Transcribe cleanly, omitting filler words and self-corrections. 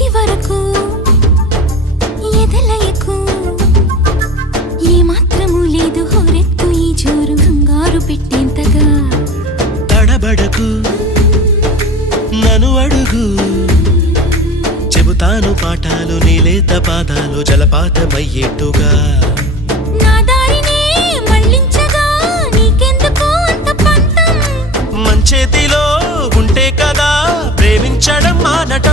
ఇది వరకు ఎదలయకు ఏ మాత్రము లేదు హోరెత్తు ఈ జోరు కంగారు పెట్టేంతగా తడబడకు నన్ను అడుగు చెబుతాను పాఠాలు నీలేత పాదాలు జలపాతమయ్యేట్టుగా నా దారినే మళ్ళించగా నీకెందుకు అంత పంతం మంచేతిలో ఉంటే కదా ప్రేమించడం మానటం